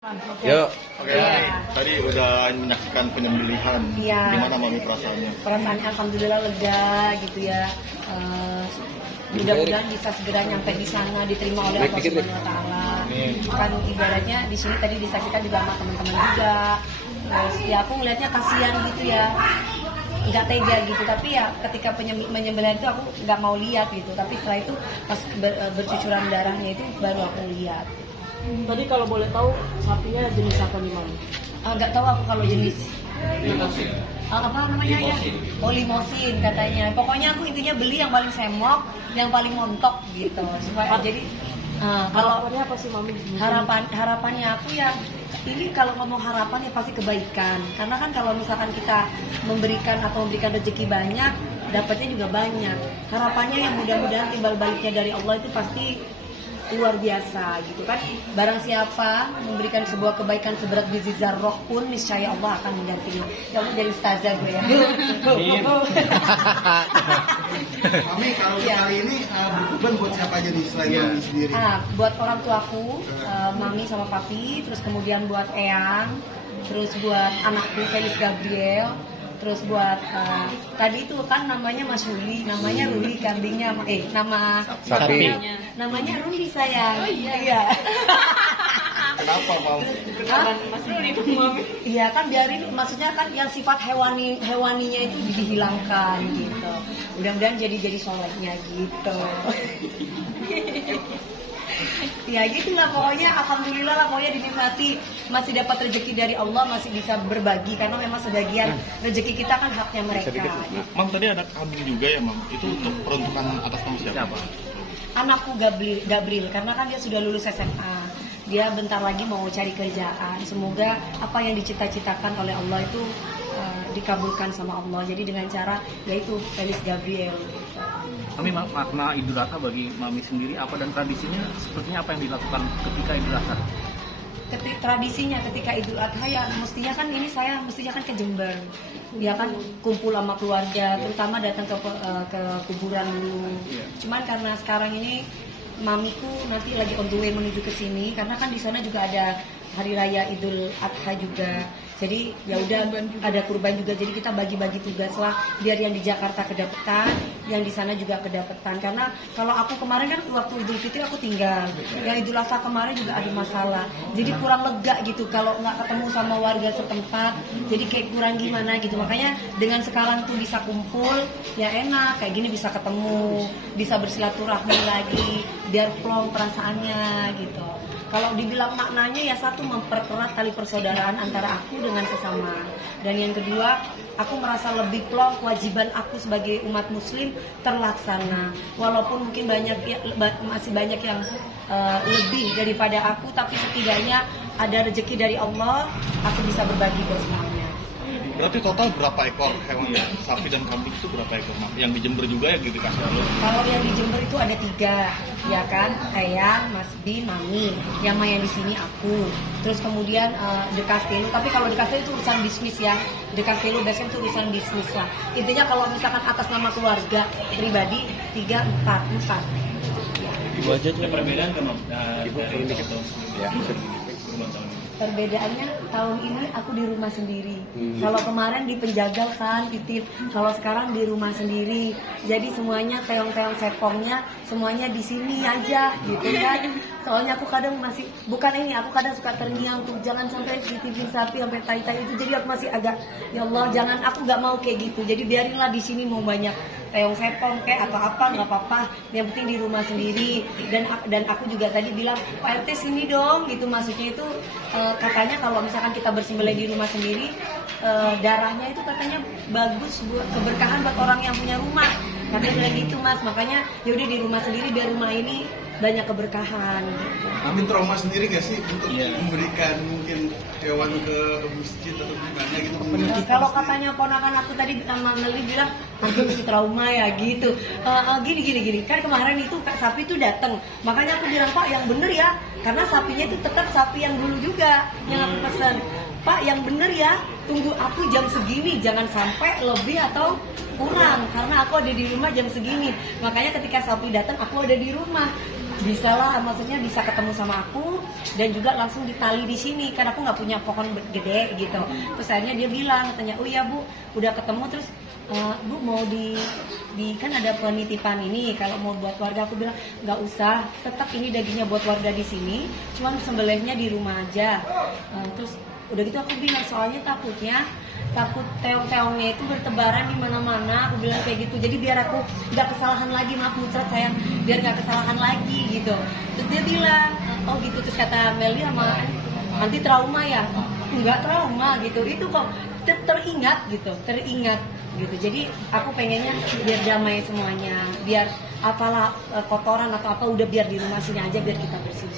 Yuk. Oke, tadi udah menyaksikan penyembelihan. Iya. Gimana Mami perasaannya? Perasaannya alhamdulillah lega gitu ya. Mudah-mudahan bisa segera nyampe di sana, diterima oleh Allah Subhanahu wa Ta'ala. Kan ibaratnya di sini tadi disaksikan juga sama teman-teman juga. Terus ya aku ngelihatnya kasihan gitu ya, nggak tega gitu. Tapi ya ketika penyembelihan itu aku nggak mau lihat gitu. Tapi setelah itu pas bercucuran darahnya itu baru aku lihat. Tadi kalau boleh tahu sapinya jenis apa nih, Mami? Nggak tahu aku kalau jenis apa namanya ya? Oh, limosin katanya. Pokoknya aku intinya beli yang paling semok, yang paling montok gitu. Supaya jadi kalau Harapannya apa sih, Mami? harapannya aku ya ini kalau ngomong harapan ya pasti kebaikan. Karena kan kalau misalkan kita memberikan rezeki banyak, dapatnya juga banyak. Harapannya yang mudah-mudahan timbal baliknya dari Allah itu pasti luar biasa gitu kan. Barang siapa memberikan sebuah kebaikan seberat biji zarrah pun niscaya Allah akan menggantinya. Ya Allah jadi ustazah gue ya. Mami, kalau kali ini berkorban buat siapa aja nih selain Mami sendiri? Buat orang tuaku, Mami sama Papi, terus kemudian buat Eyang, terus buat anakku Felix Gabriel, terus buat tadi itu kan namanya Mas Ruli, namanya Ruli kambingnya, nama Sapi. namanya Ruli sayang. Iya. Kenapa Mam? Mas Ruli dong, Mami. Iya kan biarin, maksudnya kan yang sifat hewaninya itu dihilangkan gitu. Mudah-mudahan jadi solehnya gitu. Ya gitu lah pokoknya, alhamdulillah lah pokoknya dinikmati, masih dapat rezeki dari Allah, masih bisa berbagi karena memang sebagian rezeki kita kan haknya mereka. Mam, tadi ada kambing juga ya Mam? Itu untuk peruntukan atas nama siapa? Anakku Gabriel karena kan dia sudah lulus SMA, dia bentar lagi mau cari kerjaan, semoga apa yang dicita-citakan oleh Allah itu dikabulkan sama Allah, jadi dengan cara yaitu Felix Gabriel. Mami, makna Idul Adha bagi Mami sendiri apa, dan tradisinya sepertinya apa yang dilakukan ketika Idul Adha? Tradisinya ketika Idul Adha ya mestinya kan ke Jember, ya kan kumpul sama keluarga, terutama datang ke kuburan dulu. Cuman karena sekarang ini mamiku nanti lagi on the way menuju ke sini, karena kan di sana juga ada hari raya Idul Adha juga. Jadi ya udah ada kurban juga, jadi kita bagi-bagi tugas lah biar yang di Jakarta kedapetan, yang di sana juga kedapetan. Karena kalau aku kemarin kan waktu Idul Fitri aku tinggal, yang Idul Adha kemarin juga ada masalah, jadi kurang lega gitu kalau nggak ketemu sama warga setempat, jadi kayak kurang gimana gitu. Makanya dengan sekarang tuh bisa kumpul ya enak, kayak gini bisa ketemu, bisa bersilaturahmi lagi, biar plong perasaannya gitu. Kalau dibilang maknanya ya satu, mempererat tali persaudaraan antara aku dengan sesama, dan yang kedua aku merasa lebih plong, kewajiban aku sebagai umat muslim terlaksana, walaupun mungkin masih banyak yang lebih daripada aku, tapi setidaknya ada rezeki dari Allah, aku bisa berbagi buat semuanya. Berarti total berapa ekor hewan sapi dan kambing itu berapa ekor Mam? Yang di Jember juga ya gitu dikasih Allah? Kalau yang di Jember itu ada 3, ya kan? Eyang, Mas Bin, Mami. Yang main di sini aku. Terus kemudian The Castello. Tapi kalau The Castello itu urusan bisnis ya. The Castello biasanya itu urusan bisnis lah. Intinya kalau misalkan atas nama keluarga pribadi 3, 4. Ibu aja tuh. Ada perbedaan kan, Mam? Ibu turun dikit dong. Ya. Perbedaannya tahun ini aku di rumah sendiri. Kalau kemarin di penjagal kan titip, kalau sekarang di rumah sendiri. Jadi semuanya teong-teong sepongnya semuanya di sini aja gitu kan. Soalnya aku kadang masih aku kadang suka terngiang tuh, jangan sampai dititipin sapi sampai tai-tai itu. Jadi aku masih agak ya Allah jangan, aku nggak mau kayak gitu. Jadi biarinlah di sini mau banyak teong sepong kayak atau apa nggak apa-apa, yang penting di rumah sendiri. Dan aku juga tadi bilang Pak RT sini dong gitu, maksudnya itu katanya kalau misalkan kita bersembelih di rumah sendiri, darahnya itu katanya bagus buat keberkahan buat orang yang punya rumah, katanya bilang gitu Mas. Makanya yaudah di rumah sendiri biar rumah ini banyak keberkahan gitu. Amin, trauma sendiri gak sih untuk memberikan mungkin hewan ke masjid atau gimana gitu? Kalau katanya ponakan aku tadi sama Meli bilang aku masih trauma ya gitu. Gini kan kemarin itu sapi itu datang, makanya aku bilang Pak yang bener ya, karena sapinya itu tetap sapi yang dulu juga yang aku pesan. Pak yang bener ya, tunggu aku jam segini, jangan sampai lebih atau kurang, karena aku ada di rumah jam segini. Makanya ketika sapi datang aku ada di rumah. bisa lah, maksudnya bisa ketemu sama aku dan juga langsung ditali di sini karena aku nggak punya pohon gede gitu. Terus akhirnya dia bilang, katanya, oh iya Bu, udah ketemu, terus Bu mau di kan ada penitipan ini kalau mau buat warga. Aku bilang nggak usah, tetap ini dagingnya buat warga di sini, cuman sembelihnya di rumah aja. Terus udah gitu aku bilang soalnya takut teong-teongnya itu bertebaran di mana-mana. Aku bilang kayak gitu, jadi biar aku nggak kesalahan lagi, maaf muncrat sayang, biar nggak kesalahan lagi gitu. Terus dia bilang oh gitu. Terus kata Meli sama anti trauma ya, nggak trauma gitu, itu kok teringat gitu. Jadi aku pengennya biar damai semuanya, biar apalah kotoran atau apa udah biar di rumah sini aja, biar kita bersih.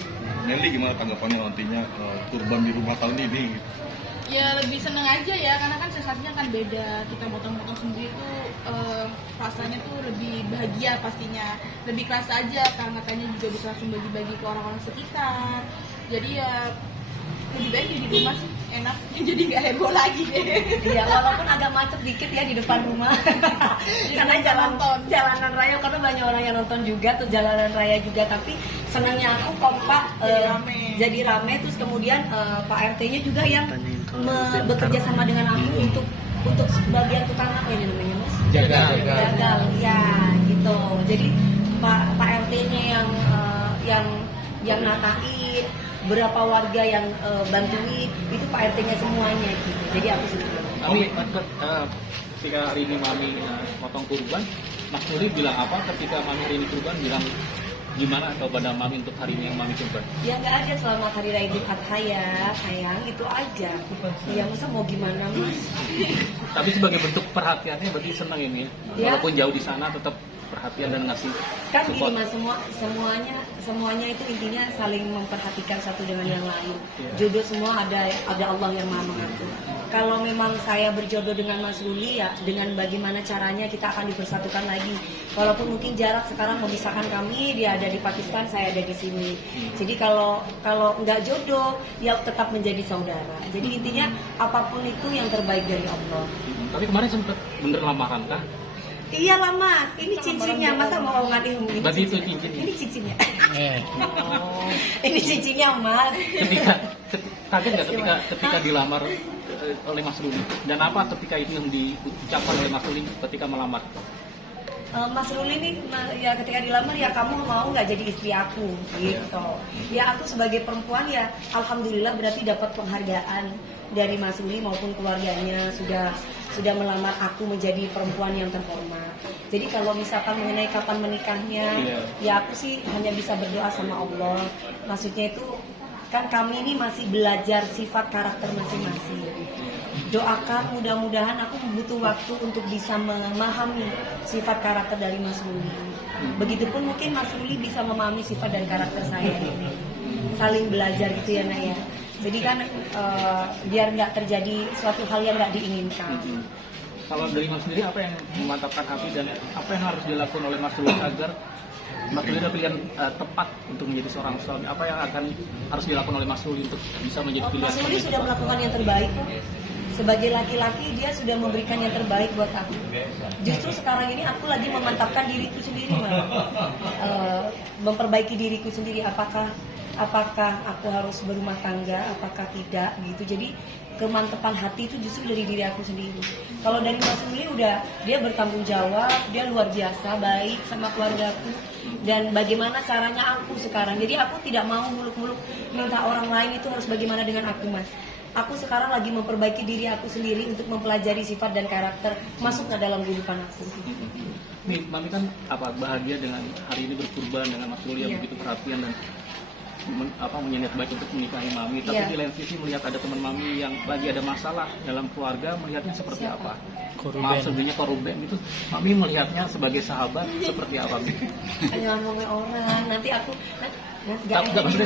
Nelly gimana tanggapannya nantinya kurban di rumah tahun ini? Gitu? Ya lebih seneng aja ya, karena kan sensasinya kan beda. Kita motong-motong sendiri tuh rasanya tuh lebih bahagia pastinya, lebih kerasa aja karena katanya juga bisa langsung bagi-bagi ke orang-orang sekitar. Jadi ya lebih baik di rumah sih, enak, jadi nggak heboh lagi deh. Iya, walaupun agak macet dikit ya di depan rumah karena jalanan raya, karena banyak orang yang nonton juga tuh jalanan raya juga. Tapi senangnya aku kompak, jadi rame. Terus kemudian Pak RT-nya juga yang bekerja sama dengan aku untuk bagian tukang apa ini namanya Mas? Jagal, ya gitu. Jadi Pak RT-nya yang natain, berapa warga yang bantuin, itu Pak RT-nya semuanya gitu. Jadi aku senang. Tapi ketika hari ini Mami potong kurban, Mas Nuri bilang apa ketika Mami hari ini kurban, bilang gimana atau pada Mami untuk hari ini yang Mami kurban? Ya nggak ada, selamat hari raya Idul Adha ya sayang, itu aja. Ya masa mau gimana Mas? Tapi sebagai bentuk perhatiannya berarti senang ini ya? Walaupun jauh di sana tetap perhatian dan ngasih kan support. gini Mas, semuanya itu intinya saling memperhatikan satu dengan yang lain. Jodoh semua ada Allah yang Maha mengatur. Kalau memang saya berjodoh dengan Mas Ruli, ya dengan bagaimana caranya kita akan dipersatukan lagi. Walaupun mungkin jarak sekarang memisahkan kami, dia ada di Pakistan, saya ada di sini. Jadi kalau nggak jodoh, ya tetap menjadi saudara. Jadi intinya apapun itu yang terbaik dari Allah. Tapi kemarin sempat bener lamaran kah? Iya lah Mas, ini cincinnya, masa mau ngadih ini? Berarti itu cincinnya? Ini cincinnya. Ini cincinnya Mas. Kaget nggak ketika dilamar oleh Mas Ruli? Dan apa ketika itu yang diucapkan oleh Mas Ruli ketika melamar? Mas Ruli ini ya ketika dilamar, ya kamu mau nggak jadi istri aku gitu. Ya aku sebagai perempuan ya alhamdulillah berarti dapat penghargaan dari Mas Ruli maupun keluarganya sudah melamar aku menjadi perempuan yang terhormat. Jadi kalau misalkan mengenai kapan menikahnya, ya aku sih hanya bisa berdoa sama Allah. Maksudnya itu kan kami ini masih belajar sifat karakter masing-masing. Doakan mudah-mudahan aku butuh waktu untuk bisa memahami sifat karakter dari Mas Ruli. Begitupun mungkin Mas Ruli bisa memahami sifat dan karakter saya ini. Saling belajar gitu ya Nak ya. Jadi kan biar nggak terjadi suatu hal yang nggak diinginkan. Kalau dari Mas sendiri apa yang memantapkan hati dan apa yang harus dilakukan oleh Mas Ruli agar Mas Ruli ada pilihan tepat untuk menjadi seorang suami? Apa yang harus dilakukan oleh Mas Ruli untuk bisa menjadi pilihan? Mas Ruli sudah melakukan yang terbaik kok. Sebagai laki-laki dia sudah memberikan yang terbaik buat aku. Justru sekarang ini aku lagi memantapkan diriku sendiri, memperbaiki diriku sendiri. Apakah aku harus berumah tangga, apakah tidak gitu. Jadi kemantapan hati itu justru dari diri aku sendiri. Kalau dari Mas Ruli udah, dia bertanggung jawab, dia luar biasa baik sama keluargaku. Dan bagaimana caranya aku sekarang. Jadi aku tidak mau muluk-muluk minta orang lain itu harus bagaimana dengan aku Mas. Aku sekarang lagi memperbaiki diri aku sendiri untuk mempelajari sifat dan karakter masuk ke dalam kehidupan aku. Nih, Mami kan bahagia dengan hari ini berkurban dengan Mas Ruli yang begitu perhatian dan menyeniat baik untuk menikahi Mami. Tapi di lain sisi melihat ada teman Mami yang lagi ada masalah dalam keluarga, melihatnya seperti apa? Maaf sebenarnya koruben gitu. Mami melihatnya sebagai sahabat seperti apa? Hanya ngomongin orang, nanti aku Nggak, maksudnya